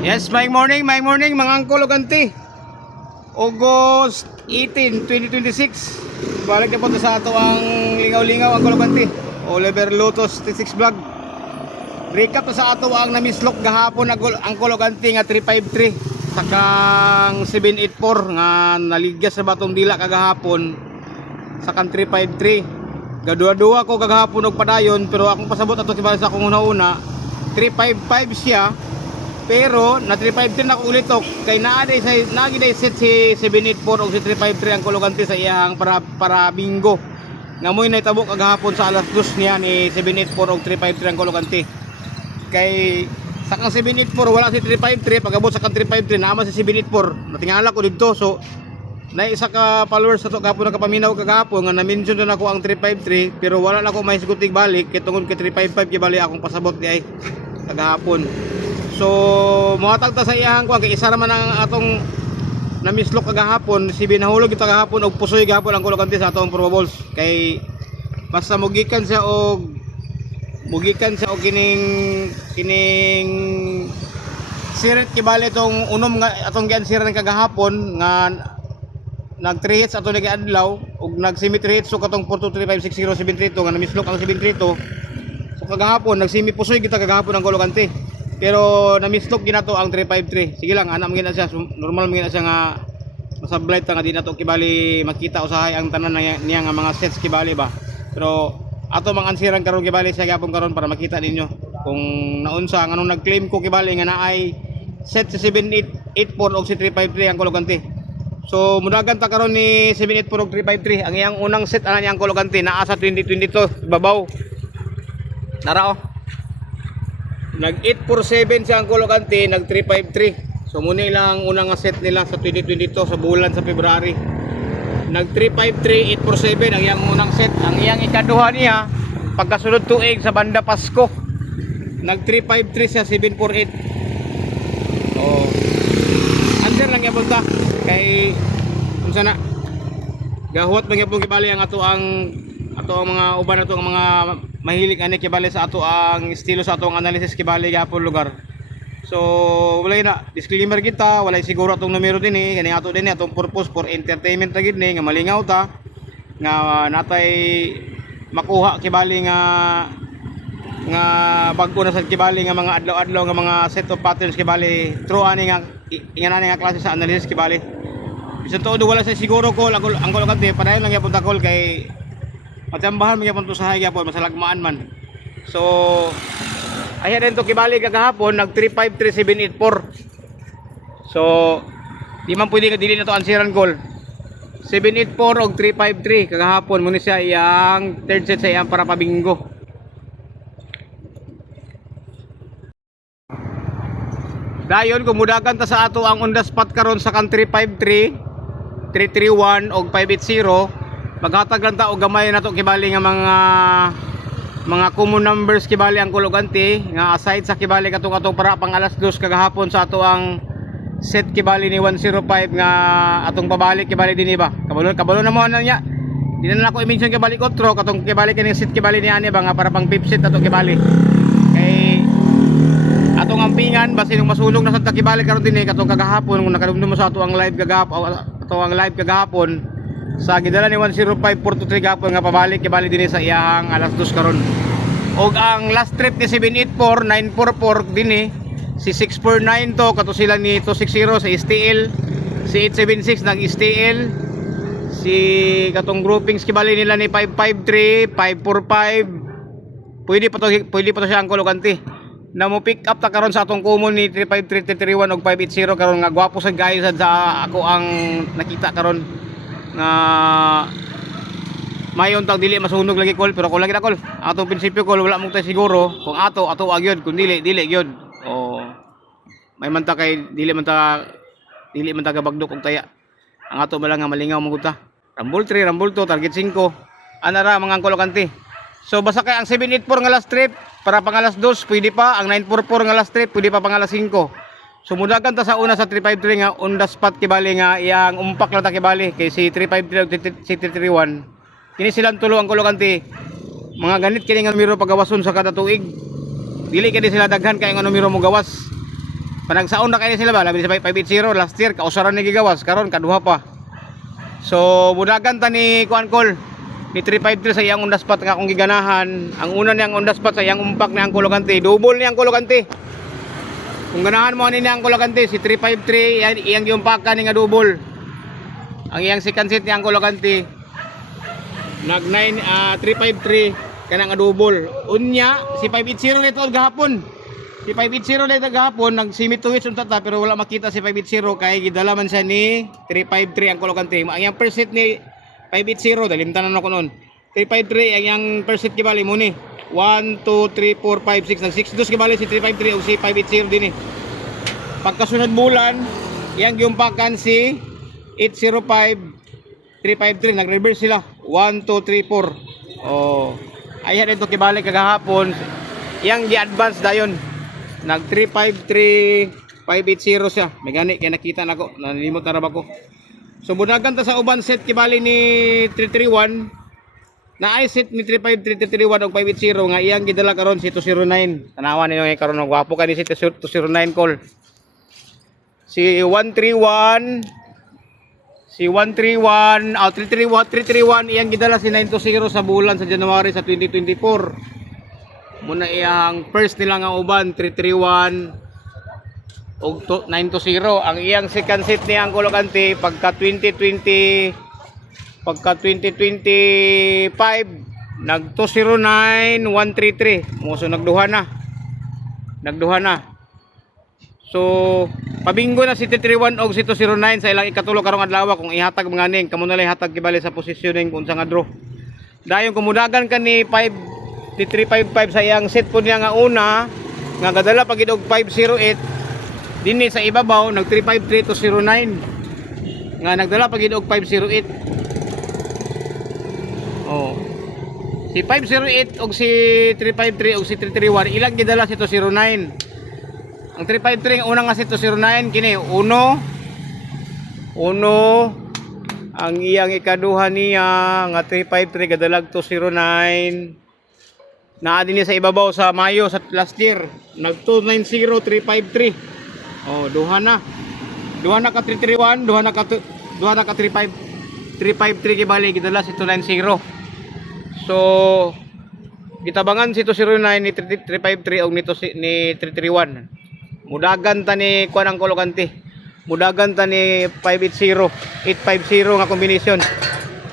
Yes, may morning mga angkol ug auntie. August 18, 2026. Balik na po sa ato ang lingaw-lingaw angkol ug auntie. Oliver Lotus 36 vlog. Recap to sa ato ang namislok gahapon angkol ug auntie nga 353 sakang 784 nga naligya sa batong dila kagahapon sakang 353. Gadua-dua ko kagahapon og padayon pero akong pasabot ato tibay sa akong una-una 355 siya. Pero na 353 na ko ulit kay naaday sa nagiday set si 784 o si 353 ang kulugante sa iyang para bingo. Ngamoy na itabo kagahapon sa alas 2 niya ni 784 o 353 ang kulugante. Kay sa kang 784 wala si 353 pagabot sa kang 353 naman si 784. Natingala ko dito so na isa ka followers sa to gahapon nakapaminaw kagahapon nga na-mention na ako ang 353 pero wala na ko may sigutig balik kay tungod kay 355 bali akong pasabot di ay kagahapon. So muhatag ta sa iyang kuan kay isa ra man ang atong namislok kagahapon si binahulog kita kagahapon og pusoy gahapon ang kulugante sa atong probables kay basta mugikan siya og kining sirit kibali itong unom nga atong giansiran kagahapon nga nag 3 hits ato nagi-adlaw ug nag semi 3 hits so katong 423560732 nga namislok ang 732 so kagahapon nagsimi pusoy kita kagahapon ang kulugante. Pero namislok ginato ang 353. Sige lang, anak mo gina siya. Normal mo gina siya nga masablight nga di nato kibali makita usahay ang tanan niya nga mga sets kibali ba. Pero ato mang ansiran karon kibali siya gyapon karon para makita ninyo kung naunsa ang anong nag-claim ko kibali nga naay set si 7884 o si 353 ang kulugante. So mudagan ta karon ni 784 o 353 ang iyang unang set ana niyang kulugante naa sa 2022 babaw. Nara nag 847 siya ang kulugante, nag 353. So muna lang unang set nila sa 2022 sa bulan sa February. Nag 353, 847 ang iyang unang set. Ang iyang ikaduha niya pagkasunod tuig sa banda Pasko. Nag 353 siya 748. Oh. Answer lang yapon ta kay unsa na. Gahuat man gyapon kibali ang ato ang mga uban ato ang mga mahilig ani kibali sa ato ang estilo sa ato ang analysis kibali gyapon lugar. So wala na disclaimer kita, wala siguro atong numero din kani ato din atong purpose for entertainment ra gid ni nga malingaw ta nga natay makuha kibali nga bag-o na sa kibali nga mga adlaw-adlaw nga mga set of patterns kibali true ani nga ingana nga klase sa analysis kibali. Bisan tuod wala sa siguro call ang kulugante padayon lang gyapon ta call kay matambahan mo yapon to sa hagapon masalagmaan man. So ayan din to kibali kagahapon nag 353784. So di man pwede ka dili na to ansiran goal. 784 og 353 kagahapon mo ni siya iyang third set sa iyang para pabingo. Dayon kumudagan ta sa ato ang on the spot karon sa kan 353, 331 og 580. Maghatag lang ta og gamay na to kibali nga mga common numbers kibali ang kulugante nga aside sa kibali katong para pang alas 2 kagahapon sa ato ang set kibali ni 105 nga atong pabalik kibali dinhi ba kabalo na mo na niya di na ako i-mention kibali otro katong kibali kining set kibali ni ani ba nga para pang pip set ato kibali kay atong ampingan basin masulong na sa kibali karon dinhi katong kagahapon kung nakadumdum mo sa ato ang live kagahapon sa gidala ni 105-423 gapon nga pabalik kibali dinhi sa iyahang alas 2 karon. Og ang last trip ni 784 944 dinhi si 649 to kato sila ni 260 sa STL, si 876 nag STL, si katong groupings kibali nila ni 553 545 pwede pa to siya ang kulugante. Na mo pick up ta karon sa atong common ni 353 331 og 580 karon nga gwapo sa guys sa ako ang nakita karon nga mayon tag dili masunog lagi call pero kung lagi na call atong prinsipyo call wala mong tay siguro kung ato agyod kung dili gyud o may man ta kay dili man ta gabagdok og taya ang ato lang nga malingaw mo ta rambol 3 rambol 2 target 5 anara mga kulugante. So basta kay ang 784 nga last trip para pang alas 2 pwede pa ang 944 nga last trip pwede pa pang alas 5. So mudagan ta sa una sa 353 nga on the spot kibali nga iyang umpak lang ta kibali kay si 353 si 331 kini silang tulo ang kulugante mga ganit kini nga numero pagawason sa kada tuig dili kay sila daghan kay nga numero mo gawas. Panagsaon na kay sila ba labi sa 580 last year kausaran ni gigawas karon kaduha pa. So budagan ta ni kuan call ni 353 sa iyang undaspat nga akong giganahan. Ang una niyang undaspat sa iyang umpak ni ang kulogante, double niyang kulogante. Kung ganahan mo ni ang kulogante si 353 iyang giumpakan ni nga double. Ang iyang second set ni ang kulogante nag 353 kana nga double. Unya si 580 nito gahapon. Si 580 nito gahapon nagsimit tuwit unta ta pero wala makita si 580 kay gidala man siya ni 353 ang kulogante. Ang iyang first set ni 580 dalimtanan ako noon. 353 ang yang per set kibali mo ni. 1 2 3 4 5 6 nag 6 dos kibali si 353 ug si 580 din ni. Pagkasunod bulan, yang giumpakan si 805 353 nag-reverse sila. 1 2 3 4. Oh. Ayan ito kibali kagahapon. Yang gi-advance dayon. Nag 353 580 siya. May gani kay nakita nako. Nalimot na ra ba ko. So budagan ta sa uban set kibali ni 331 na ay set ni 353 331 og 580 nga iyang gidala karon si 209. Tanawan ninyo nga karon gwapo ka ni si 209 call. Si 131 331 iyang gidala si 920 sa bulan sa January sa 2024. Muna iyang first nila nga uban 331 og 920 ang iyang second set ni ang kulogante pagka 2025 nag 209 133 mo so nagduha na so pabinggo na si 331 og si 209 sa ilang ikatulo karong adlaw kung ihatag mga ning kamo na lay hatag kibali sa posisyoning kung sa nga draw dayon kumudagan ka ni 355 sa iyang set po niya nga una nga gadala pagid og 508 dinhi sa ibabaw nag 353 to 09 nga nagdala pagid og 508. Oh. Si 508 og si 353 og si 331 ilang gidala si 209. Ang 353 ang una nga si 209 kini uno ang iyang ikaduha niya nga 353 gadalag 209 naa dinhi sa ibabaw sa Mayo sa last year nag 290 353. Oh, duha na ka 331, duha na ka 353 kibali gidala si 290. So gitabangan si 209 ni 353 og ni 331. Mudagan ta ni kuan ang kulogante. Mudagan ta ni 580, 850 nga kombinasyon.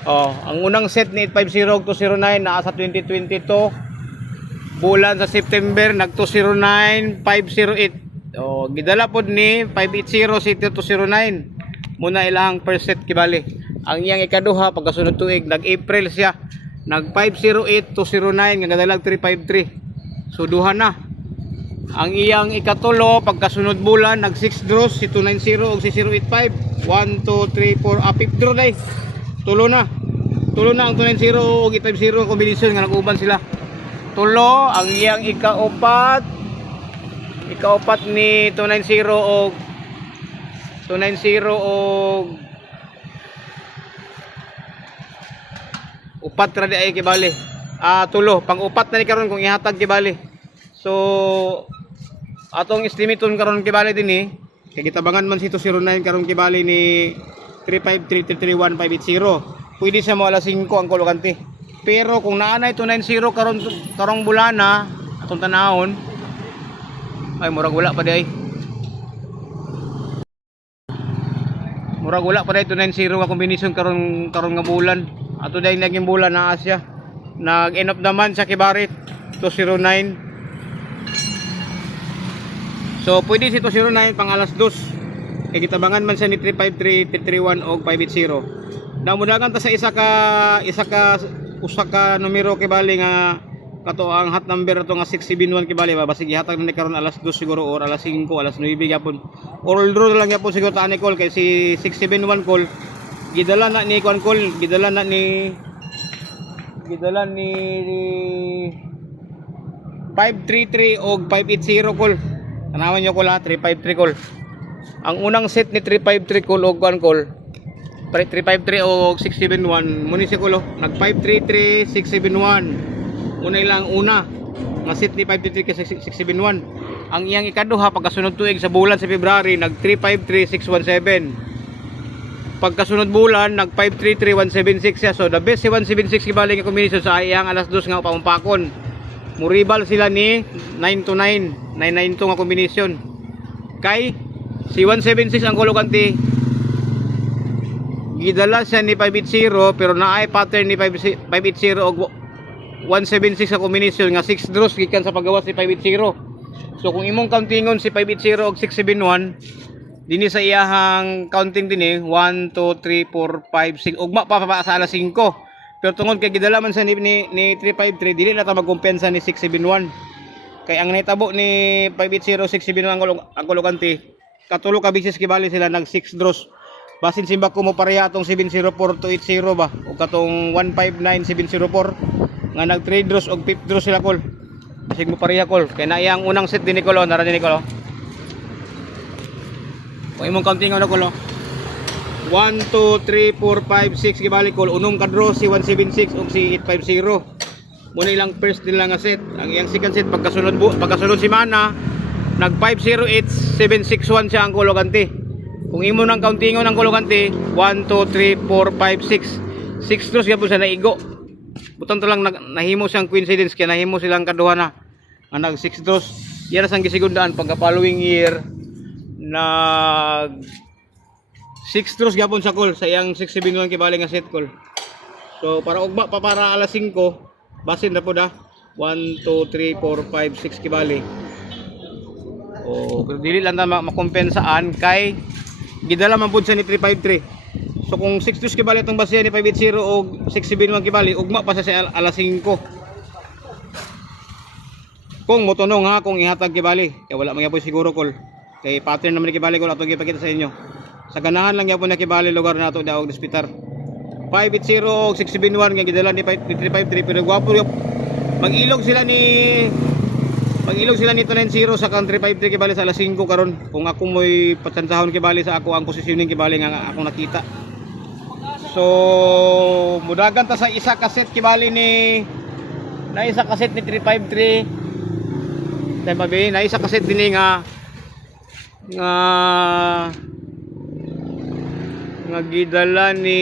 Oh, ang unang set ni 850 og 209 naa sa 2022 bulan sa September nag 209 508. Oh, gidala pod ni 580 si 209. Muna ilang per set kibali. Ang iyang ikaduha pagkasunod tuig nag-April siya. Nag 508 209 nga gadalag 353. So duha na. Ang iyang ikatulo pagkasunod bulan nag 6 draws si 290 ug si 085. 1 2 3 4 apip draw dai. Tulo na ang 290 ug 850 kombinasyon nga nag-uban sila. Tulo ang iyang ikaapat ni 290 og upat ra di ay kibali. Tulo pang upat na ni karon kung ihatag kibali. So atong estimaton karon kibali dinhi kay gitabangan man si 209 karon kibali ni 353 331 580. Pwede sa mo alas 5 ang kulogante. Pero kung naanay 290 karong bulana atong tanahon ay murag wala pa di ay. Murag wala pa di 290 nga kombinasyon karon nga bulan. Ato dai naging bulan na Asya. Nag-end up naman sa kibarit 209. So pwede si 209 pang alas 2. Kay gitabangan man siya ni 353, 331 og 580. Namudagan ta sa usa ka numero kibali nga kato ang hot number to nga 671 kibali ba basig ihatag na ni karon alas 2 siguro or alas 5 alas 9 gyapon or draw lang gyapon siguro ta ni call kay si 671 call gidala na ni call gidala ni 533 og 580 call tanawan nyo call ha 353 call ang unang set ni 353 call og call 353 og 671 muni si call nag 533 671 una ilang una nga set ni 533 kay 671. Ang iyang ikaduha pagkasunod tuig sa bulan sa February nag 353617. Pagkasunod bulan nag 533176 siya. So the best si 176 gibaling nga combination sa iyang alas 2 nga pamumpakon. Muribal sila ni 929 992 nga combination. Kay si 176 ang kulukanti gidala siya ni 580 pero naay pattern ni 580 og 176 sa combination nga 6 draws gikan sa paggawas ni 580. So kung imong countingon si 580 og 671 dinhi sa iyahang counting dinhi 1 2 3 4 5 6 ugma pa sa alas 5. Pero tungod kay gidala man sa ni 353 dili na ta magkumpensa ni 671. Kay ang nahitabo ni 580 671 ang kulukanti katulo ka bisis kibali sila nag 6 draws. Basin simba ko mo pareha atong 704 to 80 ba o katong 159704 nga nag 3 draws og 5 draws sila kol. Basig mo pareha kol kay na iyang unang set din ni kol nara ni kol. Kung imong counting ano kol 1 2 3 4 5 6 gibali kol unong ka draw si 176 og si 850. Muna ilang first nila nga set. Ang iyang second set pagkasunod semana nag 508761 siya ang kulukanti. Kung imo nang countingon ng kulukanti 1 2 3 4 5 6 6 draws gyapon sa naigo. Butang to lang nahimo siyang coincidence kaya nahimo silang kaduha na nga nag 6 draws. Yara sang gisigundaan pagka following year nag 6 draws gyapon sa call sa iyang 671 kibali nga set call. So para ugma pa para alas 5 basin na po da 1 2 3 4 5 6 kibali. Pero dili lang na makumpensaan kay gidala man pud sa ni 353. So kung 6 draws kibali itong basiya ni 580 o 671 kibali ugma pa sa alas 5. Kung motunong ha kung ihatag kibali kay wala man gyapon siguro call kay pattern naman ni kibali ko atong gipakita sa inyo. Sa ganahan lang gyapon na kibali lugar nato daog hospital 580 o 671 nga gidala ni 353 pero gwapo mag-ilog sila ni 290 sa country 53 kibali sa alas 5 karon. Kung ako mo'y patsansahon kibali sa ako ang positioning kibali nga akong nakita. So mudagan ta sa isa kaset kibali ni na isa kaset ni 353 time baby na isa kaset din nga gidala ni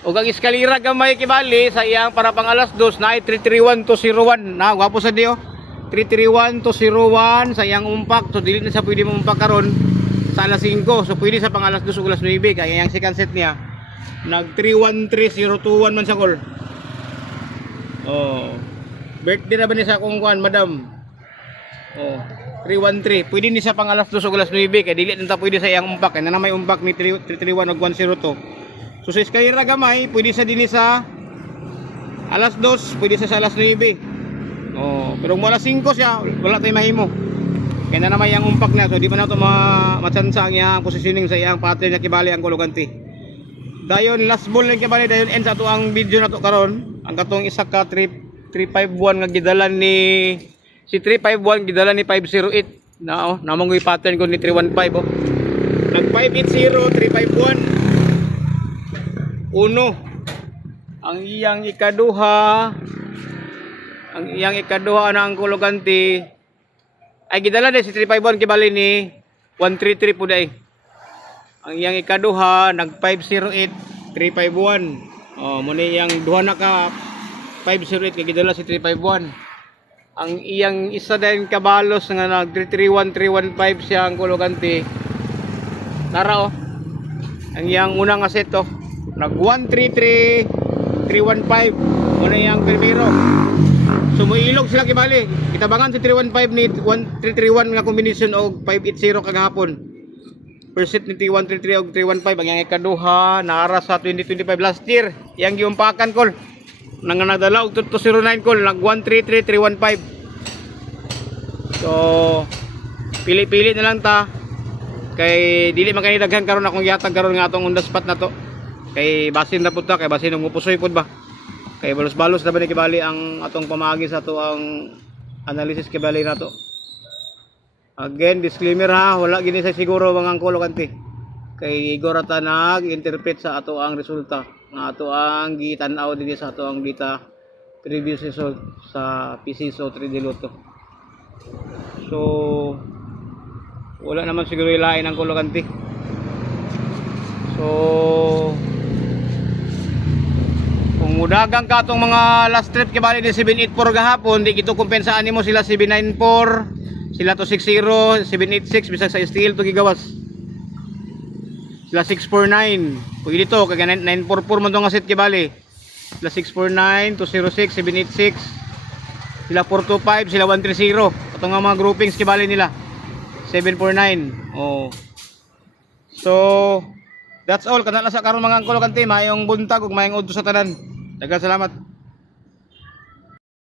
o kang iskalira gamay kibali sa iyang para pang alas 2 na 331 to 01 na gwapo sa dio 331 to 01 sa iyang umpak. So dili na sa pwede mo umpak karon sa alas 5. So pwede sa pang alas 2 o alas 9 kaya yung second set niya nag 313021 man sa call. Birthday na ba ni sa akong kuan madam? 313 pwede ni sa pang alas 2 o alas 9 kaya dili na ta pwede sa iyang umpak kaya na may umpak ni 331 og 102. So sa eskalera gamay, pwede sa din sa alas 2, pwede sa alas 9. Pero kung alas 5 siya, wala tayong mahimo. Kaya na naman yung umpak na. So di pa na ito matsansa ang iyang positioning sa iyang pattern na kibali ang kulukanti. Dayon last ball ng kibali, dayon end sa ito ang video na ito karon. Ang katong isa ka 351 nga gidala ni si 351 gidala ni 508 na namang yung pattern ko ni 315 nag 580 351 uno ang iyang ikaduha na ang kulukanti ay gidala na si 351 kibali ni 133 po day. Ang iyang ikaduha nag 508 351 muna iyang duha na ka 508 kay gidala si 351. Ang iyang isa din kabalos nga nag 331 315 siya ang kulukanti nara ang iyang unang aset nag 133 315 muna yung primero. So muilog sila kibali kitabangan si 315 ni 1331 nga combination og 580 kagahapon. First set ni 133 og 315 ang yang ikaduha naara sa 2025 last year yang giumpakan kol nang nadala og 209 kol nag 133 315. So pili-pili na lang ta kay dili man kani daghan karon akong yatag karon nga atong on the spot na to. Kay basin na punta kay basin ng upusoy pud ba kay balos-balos na ba ni kibali ang atong pamagi sa to ang analysis kibali na to. Again disclaimer ha wala gini sa siguro mga kulukanti kay igor ta nag-interpret sa ato ang resulta nga ato ang gitan-aw dinhi sa ato ang data previous result sa PCSO 3D Lotto. So wala naman siguro ilain ang Kolokanti. So kung mudagang ka itong mga last trip kibali ni 784 gahapon, di kito kumpensaan mo sila 794, sila 260, 786 bisag sa steel to gigawas. Sila 649. Pag dito kag 944 man tong aset kibali. Sila 649, 206, 786. Sila 425, sila 130. Ito nga mga groupings kibali nila. 749. Oh. So that's all. Kana sa karon mga Kolokanti, mayong buntag ug mayong udto sa tanan. Daghang salamat.